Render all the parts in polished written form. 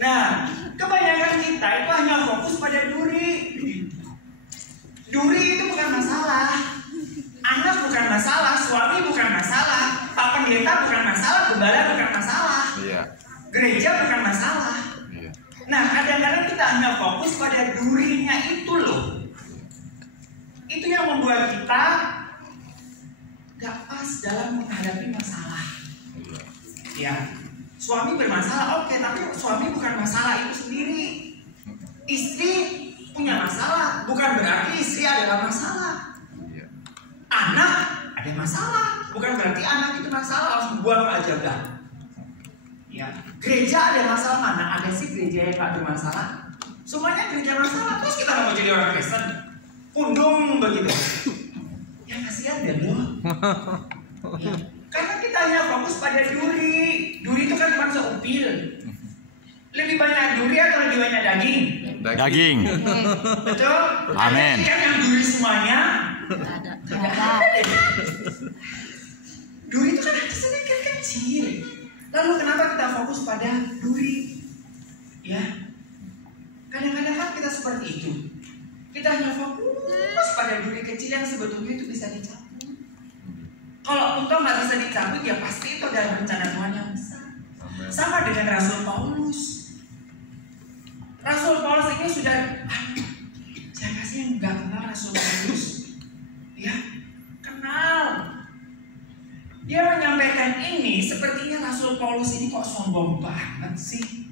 Nah, kebanyakan kita itu hanya fokus pada duri. Duri itu bukan masalah. Anak bukan masalah, suami bukan masalah, Pak Pendeta bukan masalah, gembala bukan masalah, gereja bukan masalah. Nah, kadang-kadang kita hanya fokus pada durinya itu loh. Itu yang membuat kita gak pas dalam menghadapi masalah. Ya, suami bermasalah, oke, tapi suami bukan masalah itu sendiri. Istri punya masalah, bukan berarti istri adalah masalah. Anak ada masalah, bukan berarti anak itu masalah, harus buang aja udah. Ya, gereja ada masalah, mana ada sih gereja yang gak ada masalah? Semuanya gereja masalah, terus kita mau jadi orang Kristen pundung begitu. Ya kasihan deh loh. Ya, karena kita hanya fokus pada duri. Duri itu kan cuma seupil. Lebih banyak duri atau lebih banyak daging? Daging. Betul? Amin. Kan yang duri semuanya? Tidak ada. Duri itu kan hanya sedikit kecil. Lalu kenapa kita fokus pada duri? Ya, kadang-kadang kan kita seperti itu. Kita hanya fokus pada duri kecil yang sebetulnya itu bisa dicabut. Kalau untung nggak bisa dicabut, ya pasti itu dalam rencana Tuhan yang besar. Sama dengan Rasul Paulus. Rasul Paulus ini sudah, siapa sih yang nggak kenal Rasul Paulus? Ya, kenal. Dia menyampaikan ini, sepertinya Rasul Paulus ini kok sombong banget sih.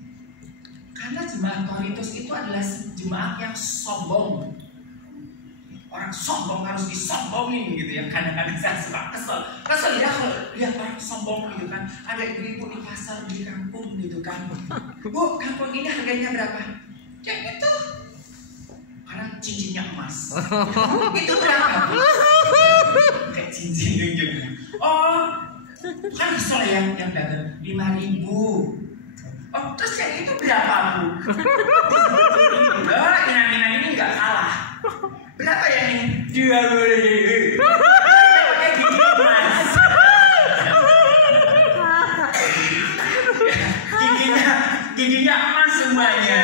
Karena jemaat Korintus itu adalah jemaat yang sombong. Orang sombong harus disombongin gitu ya. Kadang-kadang saya suka kesel ya kalau lihat orang sombong gitu kan. Ada ibu-ibu di pasar di kampung gitu kan. Bu, kampung ini harganya berapa? Ya itu. Karena cincinnya emas. Itu berapa? Kayak cincin gitu. Oh, kan kesel yang dagang 5.000. Oh, terus yang itu berapa, Bu? Enggak, inang-inang ini enggak salah. Berapa yang ini? 2.000. Pakai gigi emas. Giginya emas semuanya.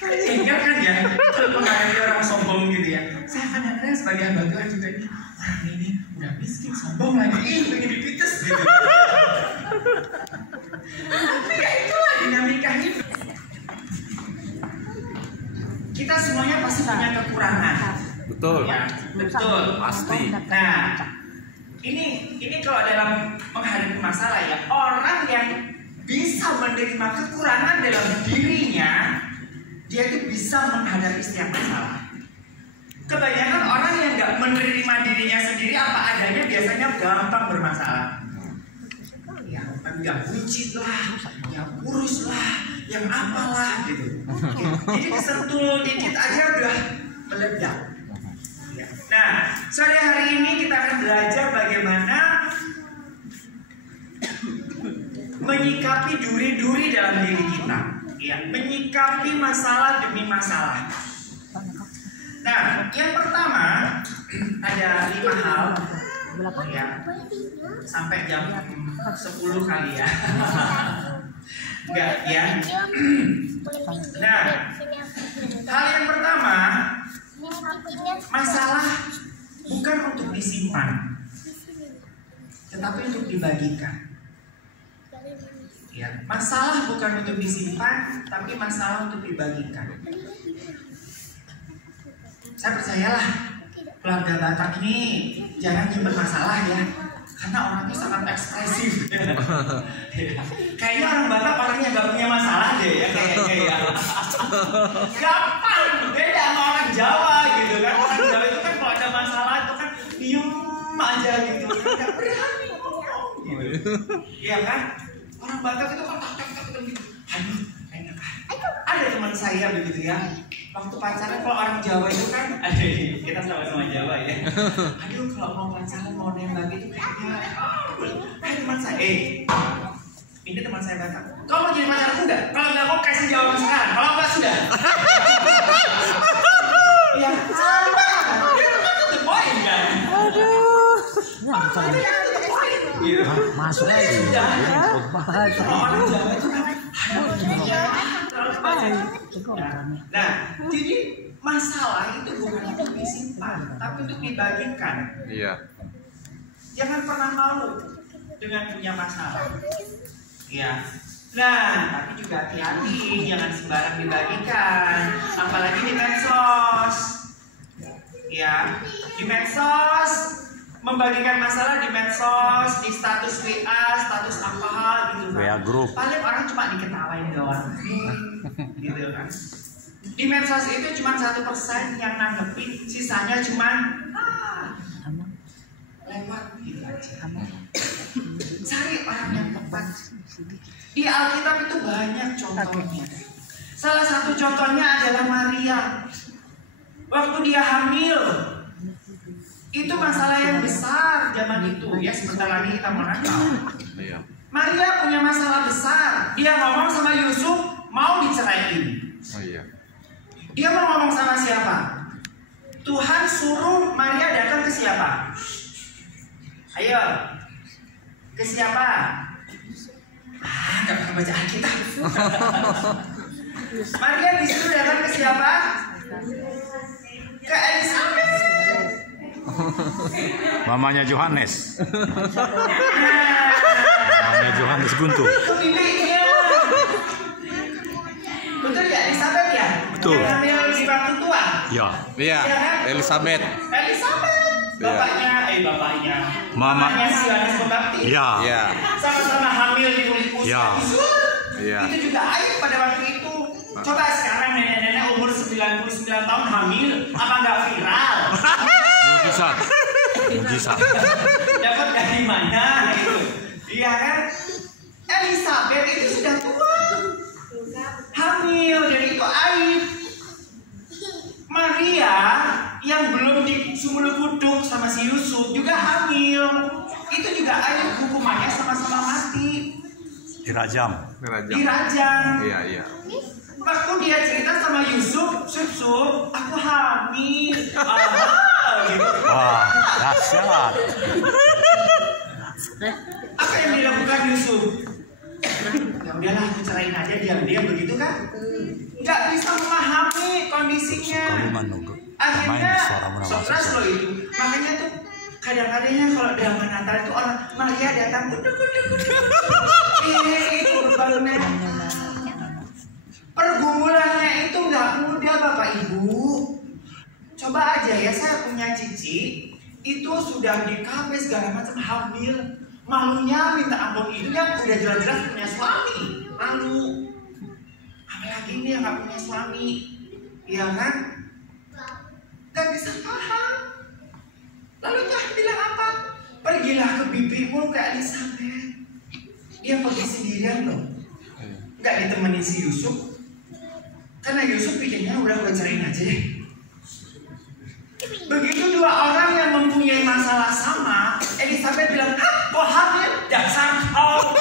Sehingga kan ya, kalau menghadapi orang sombong gitu ya, saya kadang-kadang sebagai hamba Tuhan juga ini, orang ini udah miskin, sombong lagi, pengen dipites gitu. Tapi ya itulah dinamika hidup. Kita semuanya pasti punya kekurangan. Betul. Ya, betul. Pasti. Nah, ini kalau dalam menghadapi masalah ya, orang yang bisa menerima kekurangan dalam dirinya, dia itu bisa menghadapi setiap masalah. Kebanyakan orang yang nggak menerima dirinya sendiri apa adanya biasanya gampang bermasalah. Yang bucin lah, yang kurus lah, yang apalah gitu. Jadi kesentul dikit aja udah meledak. Nah, sore hari ini kita akan belajar bagaimana menyikapi duri-duri dalam diri kita. Ya, menyikapi masalah demi masalah. Nah, yang pertama ada 5 hal. Ya, sampai jam 10 kali ya. Enggak ya. Nah, hal yang pertama, masalah bukan untuk disimpan, tetapi untuk dibagikan. Ya, masalah bukan untuk disimpan, tapi masalah untuk dibagikan. Saya percayalah keluarga Batak ini jangan nyimpen masalah ya, karena orangnya sangat ekspresif. Kayaknya orang Batak orangnya gak punya masalah deh ya, kayaknya ya. Gampang, beda sama orang Jawa gitu kan. Orang Jawa itu kan kalau ada masalah itu kan diem aja gitu, gak berani ngomong gitu. Iya kan? Orang Batak itu kan tak gitu. Aduh, enak. Ada teman saya begitu ya. Waktu pacaran kalau orang Jawa itu kan, kita sama-sama Jawa ya. Aduh, kalau mau pacaran mau nembak itu kayaknya, teman saya, ini teman saya Batak. Kau mau jadi pacarku enggak? Kalau enggak mau kasih jawaban sekarang. Kalau enggak sudah. Ya, sama. Itu kan the point kan. Aduh. Itu yang the point. gitu. Masuk aja. Orang Jawa itu kan nah, jadi masalah itu bukan untuk disimpan, tapi untuk dibagikan. Iya. Jangan pernah malu dengan punya masalah. Ya. Nah, tapi juga hati-hati, jangan sembarang dibagikan, apalagi di medsos. Ya, di medsos, membagikan masalah di medsos, di status WA, status apa gitu kan. WA group. Paling orang cuma diketawain doang, gitu kan. Di medsos itu cuma 1% yang nanggepin, sisanya cuma lewat gitu aja. Cari orang yang tepat. Di Alkitab itu banyak contohnya. Salah satu contohnya adalah Maria. Waktu dia hamil, itu masalah yang besar zaman itu. Ya, sebentar lagi kita mau nangkap. Maria punya masalah besar. Dia ngomong sama Yusuf mau diceraiin. Dia mau ngomong sama siapa? Tuhan suruh Maria datang ke siapa? Ayo, ke siapa? Gak pernah baca Alkitab. Maria disuruh datang ke siapa? Ke Elizabeth. Mamanya Yohanes. Mamanya Yohanes Guntur. Bibinya. Betul ya, Elizabeth ya? Betul. Yang hamil di waktu tua. Ya. Iya, Elizabeth. Bapaknya. Mama. Mamanya si Yohanes Pembaptis. Iya. Iya. Sama-sama hamil di usia Ya. Iya. Itu juga aib pada waktu itu. Coba sekarang nenek-nenek umur 99 tahun hamil, apa nggak viral? Mujizat. Mujizat. Dapat dari mana itu? Iya kan? Elizabeth itu sudah tua, hamil, jadi itu aib. Maria yang belum disumul kuduk sama si Yusuf juga hamil, itu juga aib, hukumannya sama-sama mati. Dirajam. Dirajam. Iya. Waktu dia cerita sama Yusuf, Yusuf, aku hamil. Gitu. Wah, dahsyat. Apa yang dilakukan Yusuf? Ya udahlah, aku cerain aja, diam-diam begitu kan? Nggak bisa memahami kondisinya. Akhirnya stres loh itu. Makanya tuh kadang-kadangnya kalau drama Natal itu orang Maria datang kuduk. Itu berbangunnya. Pergumulannya itu nggak mudah Bapak Ibu. Coba aja ya, saya punya cici itu sudah di KB segala macam hamil, malunya minta ampun, itu yang udah jelas-jelas punya suami, malu. Apalagi ini yang nggak punya suami, iya kan? Gak bisa paham. Lalu Tuhan bilang apa? Pergilah ke bibimu, ke Elizabeth. Dia pergi sendirian loh, nggak ditemenin si Yusuf. Karena Yusuf pikirnya udah cariin aja deh. Begitu dua orang yang mempunyai masalah sama, Elizabeth bilang, kok hamil? Dasar kau.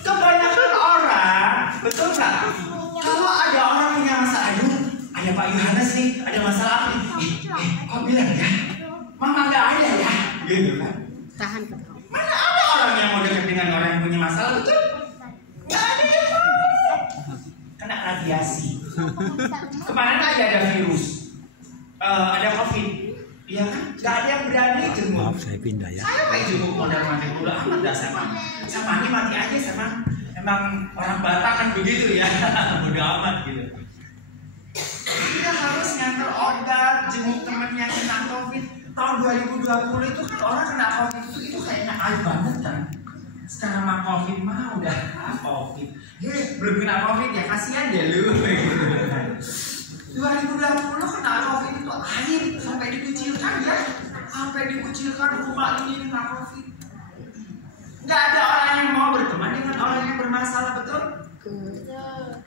Kebanyakan orang, betul nggak? Kalau ada orang punya masalah, aduh, ada Pak Yohanes nih, ada masalah apa nih? Kok bilang ya? Mama nggak ada ya? Gitu kan? Tahan ketawa. Mana ada orang yang mau dekat dengan orang yang punya masalah, betul? Nggak ada yang mau. Kena radiasi. Kemarin aja ada virus, ada COVID, iya kan? Gak ada yang berani jenguk. Maaf, saya pindah ya. Saya kayak jenguk modal mati bodoh amat dah sama ini mati aja sama. Emang orang Batak kan begitu ya, bodoh amat gitu. Kita harus ngantar obat, jenguk temen yang kena COVID. Tahun 2020 itu kan orang kena COVID itu kayaknya aib banget kan. Sekarang mah COVID mah udah COVID. Belum kena COVID ya kasihan deh lu. 2020 kena COVID itu aib sampai dikucilkan ya. Sampai dikucilkan rumah ini kena COVID. Gak ada orang yang mau berteman dengan orang yang bermasalah, betul?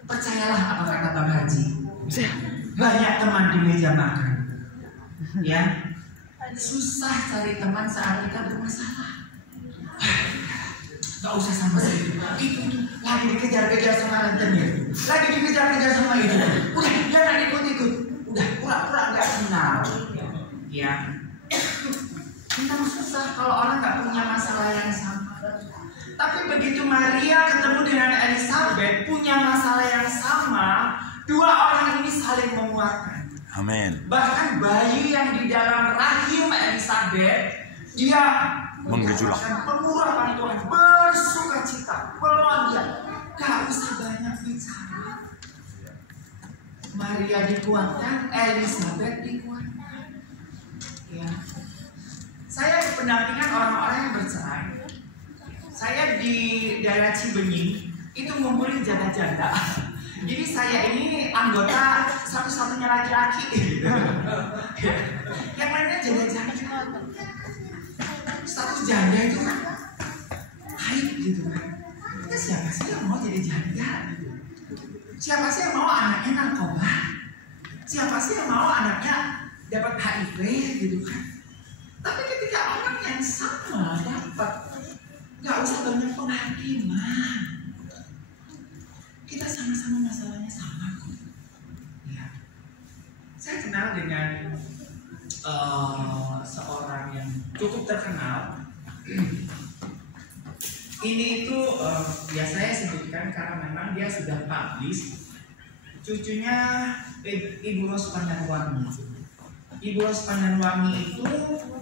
Percayalah apa kata Bang Haji. Banyak teman di meja makan. Ya. Susah cari teman saat kita bermasalah. Gak usah sama saya. Itu lagi dikejar-kejar sama rentenir, lagi dikejar-kejar sama itu. Udah, jangan ikut-ikut. Udah, pura-pura gak kenal. Ya. Memang susah kalau orang nggak punya masalah yang sama. Tapi begitu Maria ketemu dengan Elizabeth punya masalah yang sama, dua orang ini saling menguatkan. Amin. Bahkan bayi yang di dalam rahim Elizabeth, dia menggejolak, pengurapan Tuhan, bersuka cita, melonjak, gak usah banyak bicara. Maria dikuatkan, Elizabeth dikuatkan. Ya. Saya pendampingan orang-orang yang bercerai. Saya di daerah Cibenying itu ngumpulin janda-janda. Jadi saya ini anggota satu-satunya laki-laki. Yang lainnya janda-janda. Status janda itu kan aib gitu kan. Ya siapa sih yang mau jadi janda gitu? Siapa sih yang mau anaknya narkoba? Siapa sih yang mau anaknya dapat HIV gitu kan? Tapi ketika orang yang sama dapat, nggak usah banyak penghakiman. Kita sama-sama masalahnya sama kok. Ya. Saya kenal dengan seorang yang cukup terkenal. Ini itu ya saya sebutkan karena memang dia sudah publish. Cucunya Ibu Ros Pandanwangi. Ibu Ros Pandanwangi itu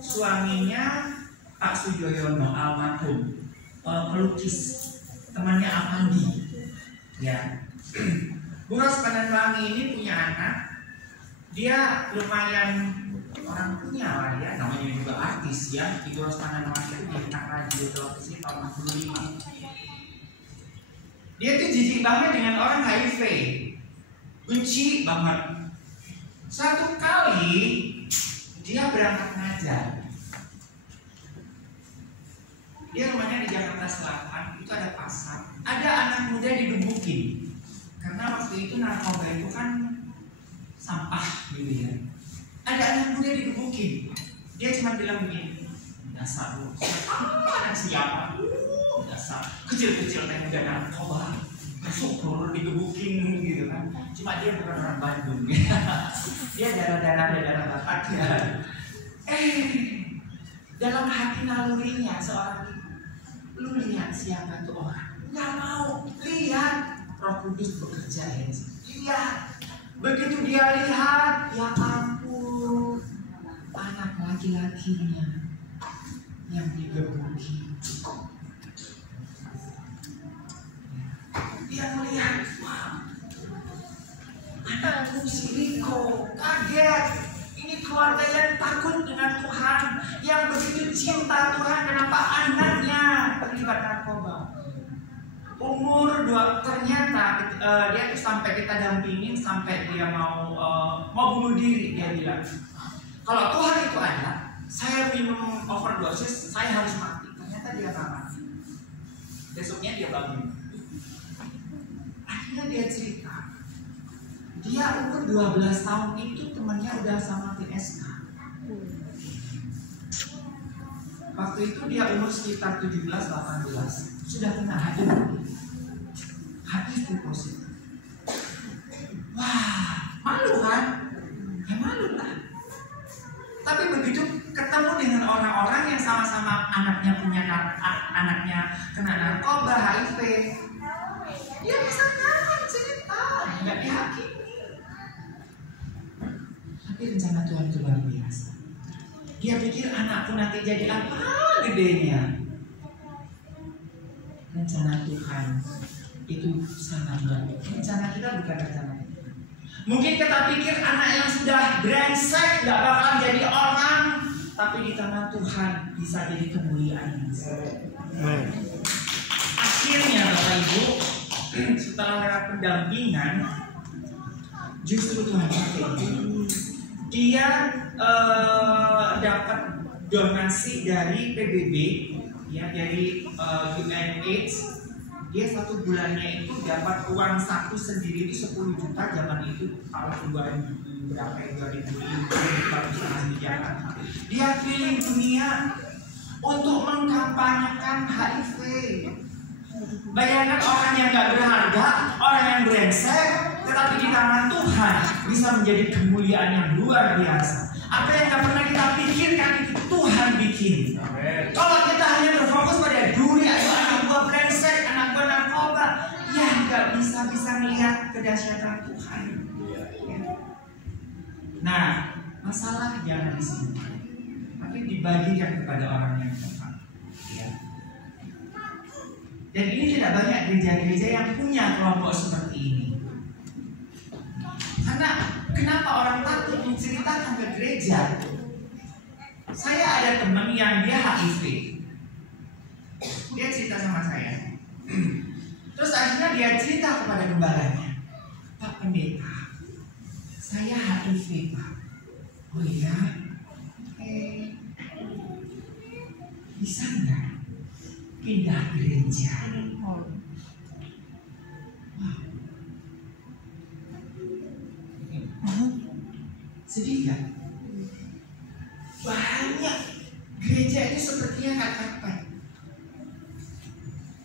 suaminya Pak Sujoyono almarhum, pelukis, temannya Avandi. Ya. Bu Ros Pandanwangi ini punya anak. Dia lumayan orang punya lah ya, namanya juga artis ya. Ibu Ros Pandanwangi itu bintang radio televisi tahun 65. Dia tuh jijik banget dengan orang HIV, benci banget. Satu kali dia berangkat ngajar. Dia rumahnya di Jakarta Selatan, itu ada pasar. Ada anak muda digebukin karena waktu itu narkoba itu kan sampah gitu ya. Ada anak muda digebukin. Dia cuma bilang begini, dasar lu, anak siapa? Dasar kecil-kecil teh muda narkoba, masuk turun digebukin gitu kan. Cuma dia bukan orang Bandung. Dia daerah Batak ya. Dalam hati nalurinya seorang ibu, lu lihat siapa tuh orang? Nggak mau lihat. Roh Kudus bekerja ya. Lihat. Begitu dia lihat, ya ampun, anak laki-lakinya yang digebuki. Dia melihat, wah, anakku si Riko kaget. Ini keluarga yang takut dengan Tuhan, yang begitu cinta Tuhan. Kenapa anaknya terlibat narkoba? Umur 2 ternyata dia tuh sampai kita dampingin sampai dia mau bunuh diri. Dia bilang, kalau Tuhan itu ada, saya minum overdosis, saya harus mati. Ternyata dia nggak mati. Besoknya dia bangun. Akhirnya dia cerita, dia umur 12 tahun itu temannya udah sama PSK. Waktu itu dia umur sekitar 17-18, sudah kena HIV. Habis positif. Wah, malu kan? Ya malu lah. Tapi begitu ketemu dengan orang-orang yang sama-sama anaknya anaknya kena narkoba, HIV, dia bisa nyaman cerita, nggak dihakimi. Tapi rencana Tuhan itu luar biasa. Dia pikir anakku nanti jadi apa gedenya. Rencana Tuhan itu sangat baik. Rencana kita bukan rencana kita. Mungkin kita pikir anak yang sudah brengsek gak bakalan jadi orang, tapi di tangan Tuhan bisa jadi kemuliaan. Akhirnya Bapak Ibu, setelah lewat pendampingan, justru Tuhan pakai dia dapat donasi dari PBB, ya, dari UNAIDS. Dia 1 bulannya itu dapat uang saku sendiri itu 10 juta zaman itu tahun 2000 berapa ya, 2005 di Jakarta. Dia keliling dunia untuk mengkampanyekan HIV. Bayangkan orang yang gak berharga, orang yang brengsek, tetapi di tangan Tuhan bisa menjadi kemuliaan yang luar biasa. Apa yang gak pernah kita pikirkan itu Tuhan bikin. Kalau kita hanya berfokus pada duri, anak gua brengsek, anak gua narkoba, ya gak bisa melihat kedahsyatan Tuhan. Nah, masalah jangan disimpan, tapi dibagikan kepada orang yang tepat. Dan ini tidak banyak gereja-gereja yang punya kelompok seperti ini. Karena kenapa orang takut menceritakan ke gereja? Saya ada teman yang dia HIV. Dia cerita sama saya. Terus akhirnya dia cerita kepada gembalanya, Pak Pendeta, saya HIV, Pak. Oh iya? Bisa nggak pindah gereja? Sedih kan? Banyak gereja ini sepertinya nggak kapan.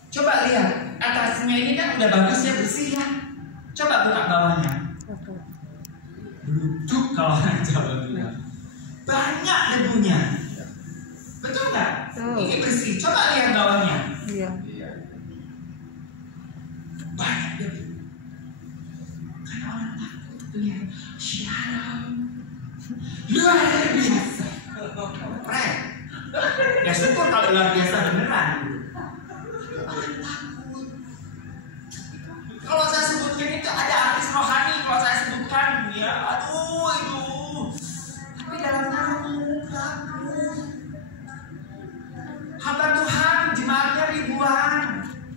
Coba lihat atasnya ini kan udah bagus ya, bersih ya. Coba buka bawahnya. Duduk kalau orang Jawa bilang. Banyak debunya. Betul nggak? Ini bersih. Coba lihat bawahnya. Iya. Banyak debu. Karena orang takut lihat shalom. Luar biasa. Keren. Ya syukur kalau luar biasa beneran. Orang takut. Kalau saya sebutkan itu ada artis rohani. Kalau saya sebutkan, ya aduh itu. Tapi dalamnya takut. Hamba Tuhan, jemaatnya ribuan.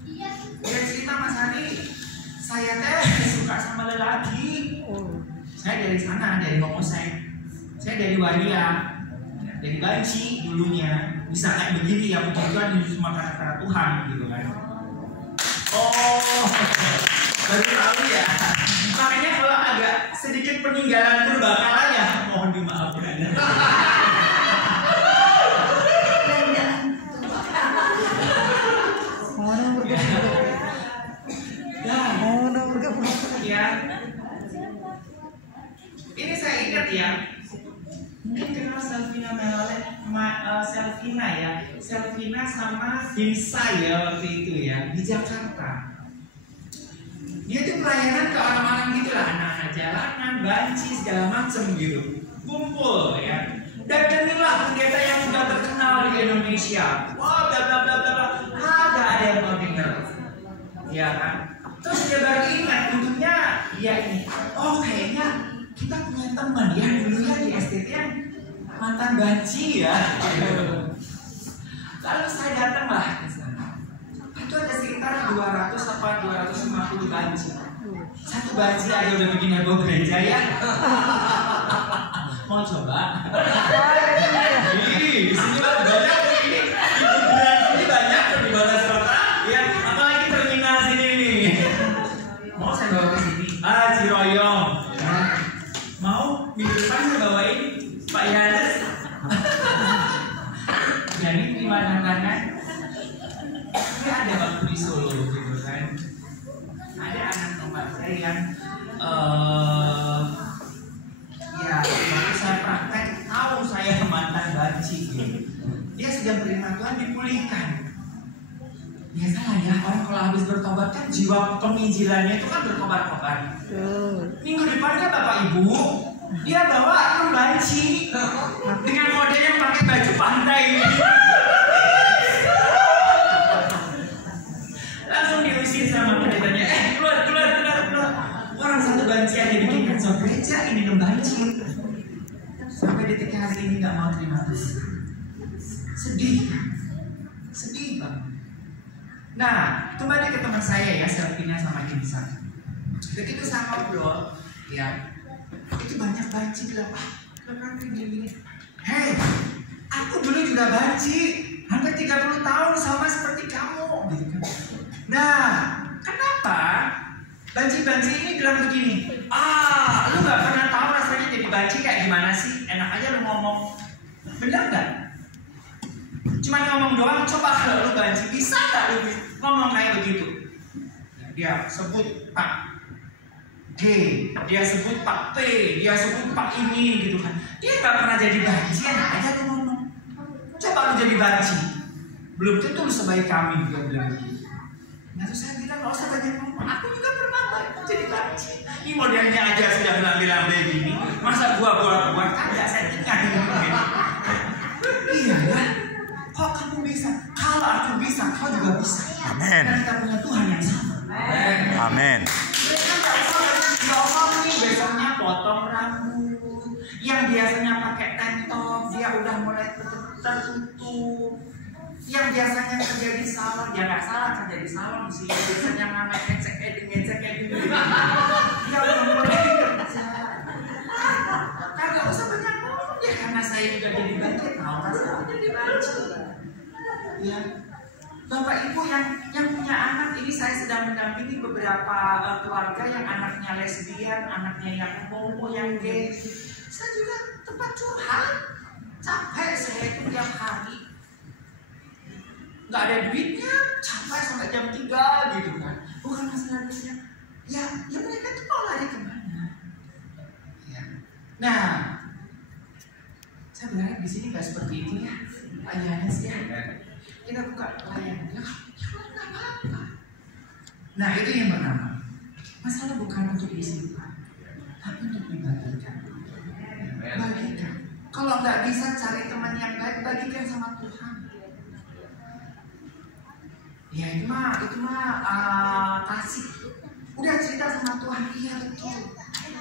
Dia cerita, Mas Hani, saya suka sama lelaki. Saya dari sana, dari Mokosek. Saya dari Waria, dari Banci dulunya. Bisa kayak begini ya, puji-pujian di semua kata-kata Tuhan gitu kan. Oh, baru tahu ya. Makanya kalau agak sedikit peninggalan purbakala ya, mohon dimaafkan. Ya. Ini saya ingat ya. Mungkin kenal Selvina Selvina ya. Selvina sama Hinsa ya waktu itu ya di Jakarta. Dia tuh pelayanan ke orang-orang gitu lah, anak-anak jalanan, banci segala macem gitu. Kumpul ya. Dan inilah pendeta yang sudah terkenal di Indonesia. Wah, bla bla bla bla. Ada yang mau dengar. Ya kan? Terus dia baru ingat untuknya ya ini. Oh kayaknya kita punya teman ya dulu ya di STT yang mantan banci ya. Lalu saya datanglah ke sana. Itu ada sekitar 200 atau 250 banci. Satu banci aja udah bikin heboh gereja ya. Mau coba? Di sini banyak ini. Di banyak di batas kota. Ya, apalagi terminal sini nih. Mau saya bawa ke sini? Ciroyong. Mau minggu depan saya bawain Pak Yohanes. Jadi gimana kan? Ini ada waktu di Solo gitu kan. Ada anak teman saya yang ya waktu saya praktek tahu saya mantan banci gitu. Dia sudah menerima Tuhan dipulihkan. Biasalah ya orang kalau habis bertobat kan jiwa penginjilannya itu kan berkobar-kobar. Minggu depannya Bapak Ibu dia bawa akun banci dengan model yang pakai baju pantai ini. Langsung diusir sama pendetanya. Keluar. Orang satu banci aja bikin kacau gereja, ini membanci. Sampai detik hari ini nggak mau terima Tuhan. Sedih kan? Sedih banget. Nah, kembali ke teman saya ya, Selvina sama Hinsa. Begitu saya ngobrol, ya, itu banyak banci bilang, kenapa gini? Hei, aku dulu juga banci, hampir 30 tahun sama seperti kamu. Gitu. Nah, kenapa banci-banci ini bilang begini? Lu gak pernah tahu rasanya jadi banci kayak gimana sih? Enak aja lu ngomong. Bener gak? Cuma ngomong doang, coba kalau lu banci, bisa gak lu ngomong kayak begitu? Dia sebut, Pak, G, dia sebut Pak P, dia sebut Pak ini gitu kan. Dia nggak pernah jadi banci, enak aja tuh ngomong. Coba lu jadi banci, belum tentu lu sebaik kami, dia bilang gitu. Nah terus saya bilang nggak usah banyak ngomong, aku juga pernah jadi banci. Ini modelnya aja sudah lambe-lambe gini, masa gua buat kagak settingan gitu. Iya ya, kok kamu bisa? Kalau aku bisa, kau juga bisa. Amin. Karena kita punya Tuhan yang sama. Amin. Besoknya potong rambut, yang biasanya pakai tank top dia udah mulai tertutup, yang biasanya kerja di salon dia nggak salah kerja di salon sih, biasanya ngamen ngecek edit dia udah mulai kerja. Kagak usah banyak ngomong ya, karena saya juga jadi banci, tahu rasanya jadi banci ya. Bapak Ibu yang punya anak, ini saya sedang mendampingi beberapa keluarga yang anaknya lesbian, anaknya yang homo, yang gay. Saya juga tempat curhat, capek saya itu tiap hari, nggak ada duitnya, capek sampai jam 3 gitu kan. Bukan masalah duitnya, ya mereka tuh mau lari kemana? Ya. Nah, saya berharap di sini nggak seperti itu ya, ayahnya sih ya. Kita buka layannya, nggak apa-apa. Nah itu yang pertama. Masalah bukan untuk disimpan, tapi untuk dibagikan. Bagikan. Kalau nggak bisa cari teman yang baik, bagikan sama Tuhan. Ya itu mah kasih. Udah cerita sama Tuhan, iya betul.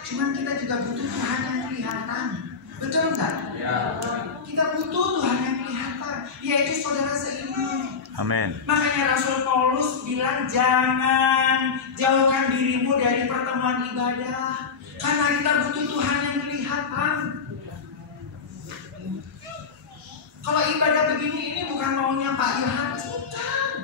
Cuman kita juga butuh Tuhan yang kelihatan. Betul nggak? Ya. Kita butuh Tuhan yang kelihatan, yaitu saudara seiman. Amin. Makanya Rasul Paulus bilang jangan jauhkan dirimu dari pertemuan ibadah, karena kita butuh Tuhan yang kelihatan. Kalau ibadah begini ini bukan maunya Pak Yohanes, bukan.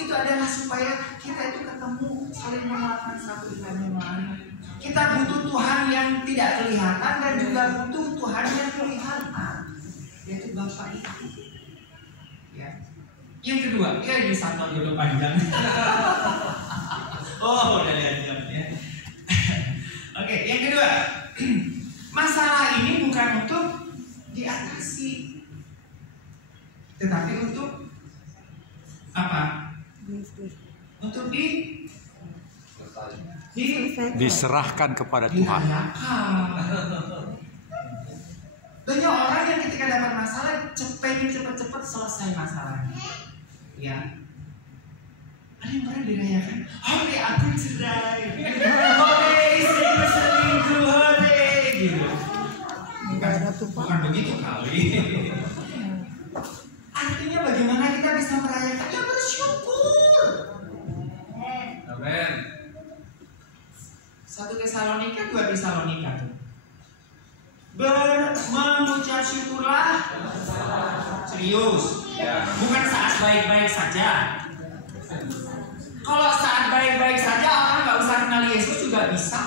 Itu adalah supaya kita itu ketemu, saling menguatkan satu dengan yang lain. Kita butuh Tuhan yang tidak kelihatan dan juga butuh Tuhan yang kelihatan, yaitu Bapa itu. Ya. Yang kedua, ya ini satu jodoh panjang. Oh, udah lihat ya. Oke, yang kedua, masalah ini bukan untuk diatasi, tetapi untuk apa? Untuk diserahkan kepada Tuhan. Banyak orang yang ketika dapat masalah pengen cepet-cepet selesai masalahnya. Ya. Ada yang pernah dirayakan, hore aku cerai, hore istriku selingkuh, hore gitu. Bukan begitu kali. Artinya bagaimana kita bisa merayakan? Ya bersyukur. Amin. 1 Tesalonika, 2 Tesalonika tuh. Mengucap syukurlah. Serius. Bukan saat baik-baik saja. Kalau saat baik-baik saja orang nggak usah kenal Yesus juga bisa.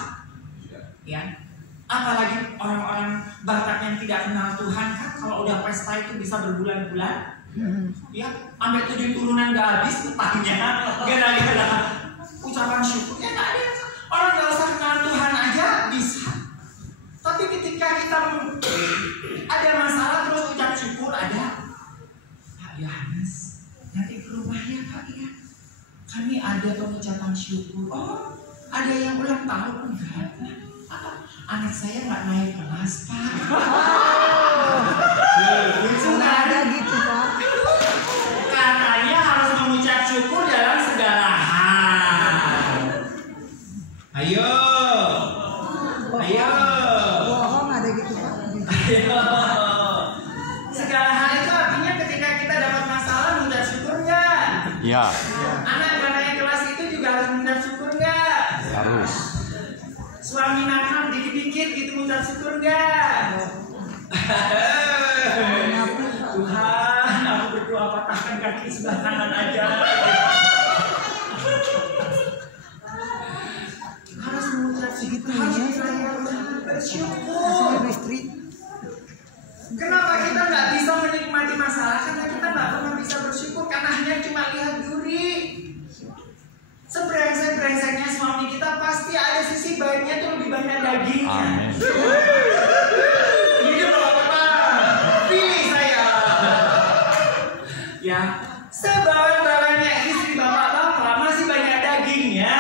Ya. Apalagi orang-orang Batak yang tidak kenal Tuhan kan kalau udah pesta itu bisa berbulan-bulan. Ya, sampai 7 turunan nggak habis utangnya gara-gara ucapan syukur. Ya nggak ada yang orang nggak usah kenal Tuhan aja bisa. Tapi ketika kita ada masalah terus ucap syukur, ada Pak Yohanes nanti ke rumahnya Pak ya, kami ada pengucapan syukur. Oh, ada yang ulang tahun enggak? Anak saya nggak naik kelas Pak. Nggak ada gitu Pak. Katanya harus mengucap syukur dalam segala hal. Ayo. Bohong ada gitu Pak. Ayo. Segala hal itu artinya ketika kita dapat masalah mengucap syukur nggak? Ya. Anak naik kelas itu juga harus mengucap syukur nggak? Harus. Suami nakal dikit-dikit gitu mengucap syukur nggak? Tuhan, aku berdoa patahkan kaki sebelah kanan aja. Harus mengucap syukur, harus bersyukur. Kenapa kita nggak bisa menikmati masalah? Karena kita nggak pernah bisa bersyukur karena hanya cuma lihat duri. Sebrengsek-brengseknya suami suami kita pasti ada sisi baiknya tuh lebih banyak dagingnya. Amin. Ini bapak-bapak, pilih saya. Ya, sebawan-bawannya istri bapak-bapak masih banyak dagingnya.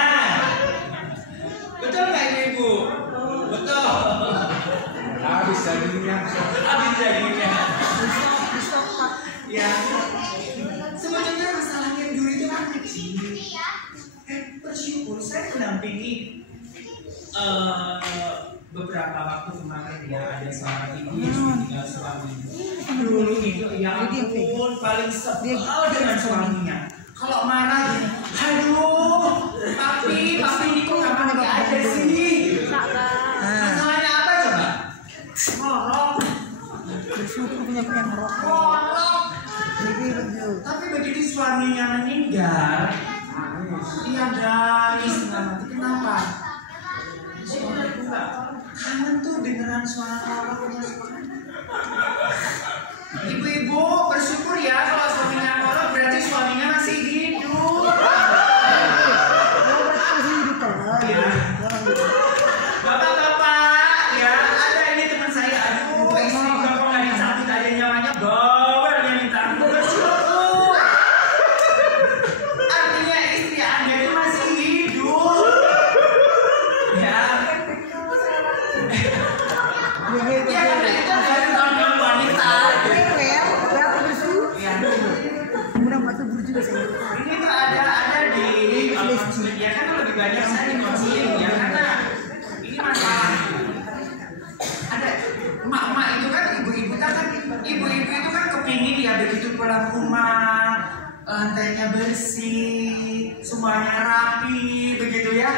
Betul nggak ibu? Betul. Habis dagingnya. Habis dagingnya. Besok Pak. Ya. Sebetulnya masalahnya dulu itu kan kecil. Bersyukur saya mendampingi beberapa waktu kemarin ya, ada seorang ibu yang tinggal suami. Dulu itu ya ampun paling sebel dengan suaminya. Kalau marah gini, aduh, papi ini kok nggak ngerti aja sih. Masalahnya apa coba? Ngorok. Bersyukur punya ngerokok. Ngorok. Jadi begitu. Tapi begitu suaminya meninggal, dia dari setengah mati. Kenapa? Suamiku nggak kangen tuh dengeran suara orang. Ibu-ibu bersyukur ya kalau suaminya ngorok, berarti suaminya masih hidup. Bapak-bapak, ya ada ini teman saya, aduh istri kok nggak dicabut aja nyawanya, bawel dia minta aku bersyukur. Artinya istri Anda itu masih hidup. Ya. Ya karena itu dari kaum wanita. Ini tuh ada di ya kan lebih banyak saya di konseling ya, karena ini masalah. Ada emak-emak itu kan ibu-ibu itu kan kepingin ya begitu pulang rumah lantainya bersih, semuanya rapi begitu ya.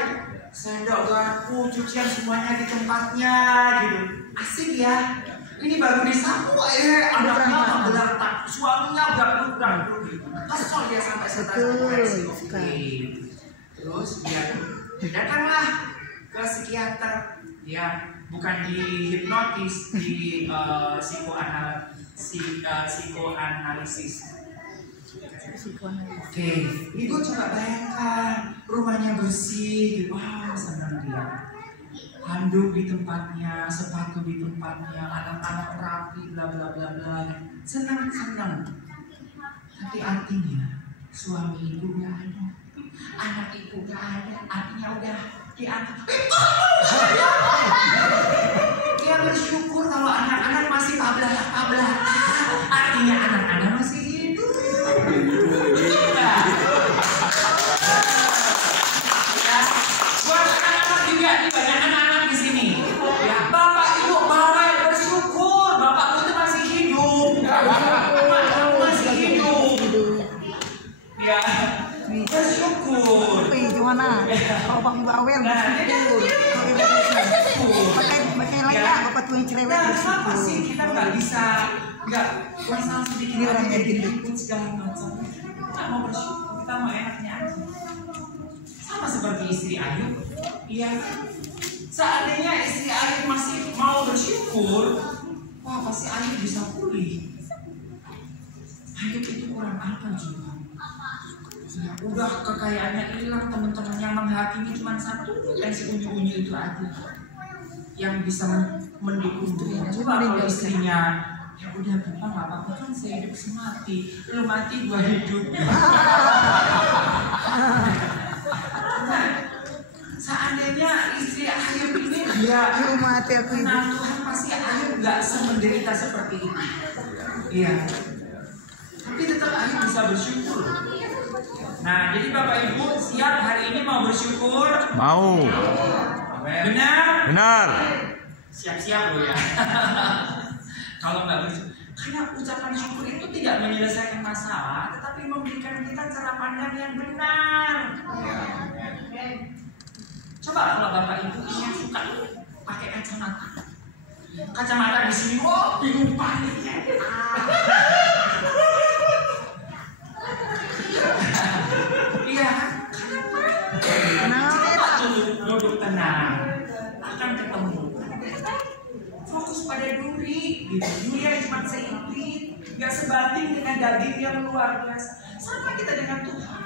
Sendok garpu, cucian semuanya di tempatnya gitu. Asik ya. Ini baru disapu anaknya tak belartak, suaminya berak-berak gitu. Kesel dia sampai depresi. Terus dia datanglah ke psikiater, ya bukan di hipnotis, di psikoanalisis. Oke, ibu coba bayangkan rumahnya bersih, gitu. Wah senang dia. Handuk di tempatnya, sepatu di tempatnya, anak-anak rapi, bla bla bla bla. Senang. Tapi artinya suami ibu nggak ada, anak ibu nggak ada, artinya udah diangkat. Dia bersyukur kalau anak-anak masih tablah, artinya anak-anak masih hidup. Ya, buat anak-anak juga nih, banyak anak-anak di sini. Ya, bapak ibu bawel bersyukur, bapakmu itu masih hidup. Anakmu masih hidup. Ya, bersyukur. Gimana? Kalau Bang Bawel bersyukur. Pakai layak bapak tuh yang cerewet bersyukur. Kenapa sih kita nggak bisa masalah sedikit Ini orang yang gendut segala macam. Kita mau bersyukur, kita mau enaknya aja. Sama seperti istri Ayub. Iya. Seandainya istri Ayub masih mau bersyukur, wah pasti Ayub bisa pulih. Ayub itu kurang apa juga? Ya, udah kekayaannya hilang, teman-temannya menghakimi cuma satu yang si unyu-unyu itu aja yang bisa mendukung dia. Coba kalau istrinya, ya udah bapak nggak apa-apa kan saya hidup semati, lu mati gua hidup. Nah, seandainya istri Ayub ini dia mati aku kenal Tuhan, pasti Ayub nggak semenderita seperti ini. Iya. Tapi tetap Ayub bisa bersyukur. Nah, jadi Bapak Ibu siap hari ini mau bersyukur? Mau. Benar? Benar. Siap-siap loh ya. Kalau nggak bersyukur, karena ucapan syukur itu tidak menyelesaikan masalah, tetapi memberikan kita cara pandang yang benar. Coba kalau Bapak Ibu yang suka pakai kacamata. Kacamata di sini, oh bingung paniknya. Iya, kenapa? Duduk tenang, akan ketemu. Fokus pada duri, gitu. Duri yang cuma seimpit, nggak sebanding dengan daging yang luar biasa. Sama kita dengan Tuhan,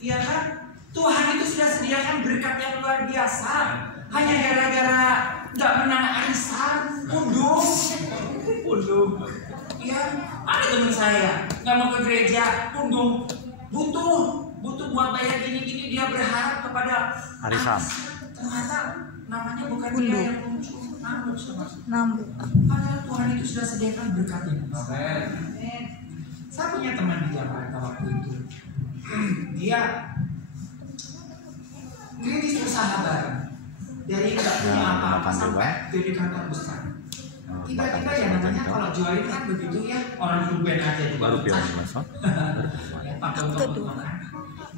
iya kan? Tuhan itu sudah sediakan berkat yang luar biasa. Hanya gara-gara nggak menang arisan, unduh. Ya, ada teman saya nggak mau ke gereja, unduh. Butuh buat bayar gini-gini, dia berharap kepada arisan. Ternyata namanya bukan Unduh. dia yang muncul, Nambut. padahal Tuhan itu sudah sediakan berkatnya. Saya punya teman di Jakarta waktu itu. Dia kritis usaha bareng. Dari nggak punya apa-apa sampai jadi kantor besar. Tiba-tiba ya namanya kalau jualin kan begitu ya, orang ruben aja itu baru biasa.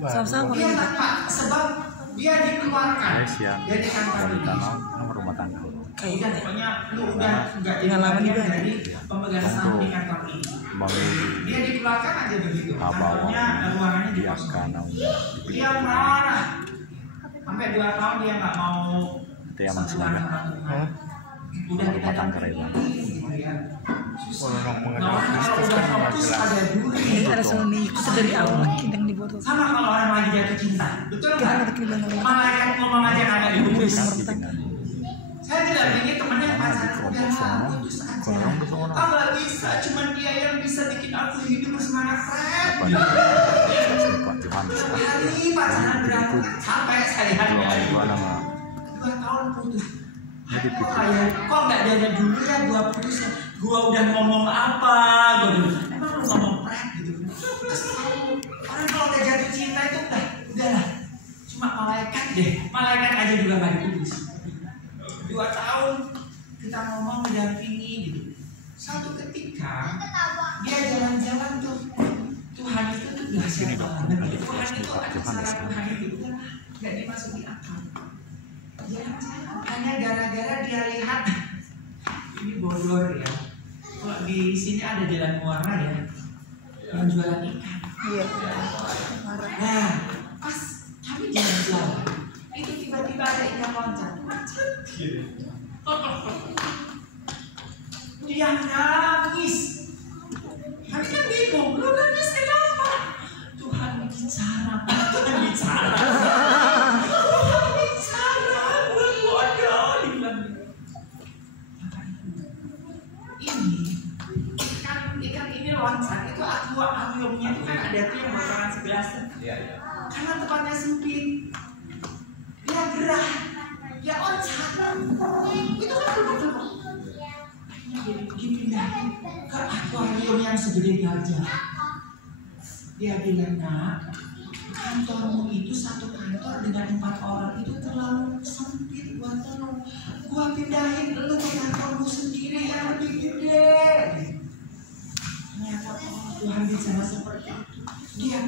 Sama-sama. Dia Pak, sebab dia dikeluarkan dari kantor ini. Nomor rumah tangga. Udah pokoknya lu udah nggak jadi Pengalaman bagian juga. dari pemegang saham di kantor ini. Dia dikeluarkan aja begitu. Kantornya ruangannya dikosongkan. Dia marah. Sampai 2 tahun dia nggak mau sebulan sama Tuhan. Udah kita dampingin. Ada Sony ikut dari awal yang dibutuhkan. Sama kalau orang lagi jatuh cinta, betul nggak? Malaikat ngomong aja nggak dihubungi. Saya tidak ingin temannya pacaran udah putus aja. Nggak bisa, cuma dia yang bisa bikin aku hidup bersemangat. Hari pacaran berapa? Sampai sehari-hari. 2 tahun putus. Kok nggak dari dulu ya gua putus ya? Gua udah ngomong apa? Emang lu ngomong prank gitu? Orang kalau udah jatuh cinta itu udahlah. Cuma malaikat deh. Malaikat aja juga nggak diputus. 2 tahun kita ngomong mendampingi gitu. Satu ketika dia jalan-jalan tuh, Tuhan itu tuh dahsyat banget. Tuhan itu ada cara Tuhan itu nggak dimasuki akal. Ya, hanya gara-gara dia lihat ini bodor ya. Kalau di sini ada jalan muara ya, yang jualan ikan. Iya. Nah, pas kami jalan-jalan, itu tiba-tiba ada ikan loncat. Dia nangis. Kami kan bingung, lu nangis kenapa? Tuhan bicara, Tuhan bicara. Ikan ini loncat itu akuariumnya itu kan ada tuh yang bocoran 11. Karena tempatnya sempit, dia gerah, dia loncat, itu kan betul. Jadi dipindahin ke akuarium yang segede gajah. Dia bilang, nak, kantormu itu satu kantor dengan 4 orang itu terlalu sempit buat lo. Gua pindahin lu ke kantormu sendiri yang lebih gede. Ternyata Tuhan bicara seperti itu. Dia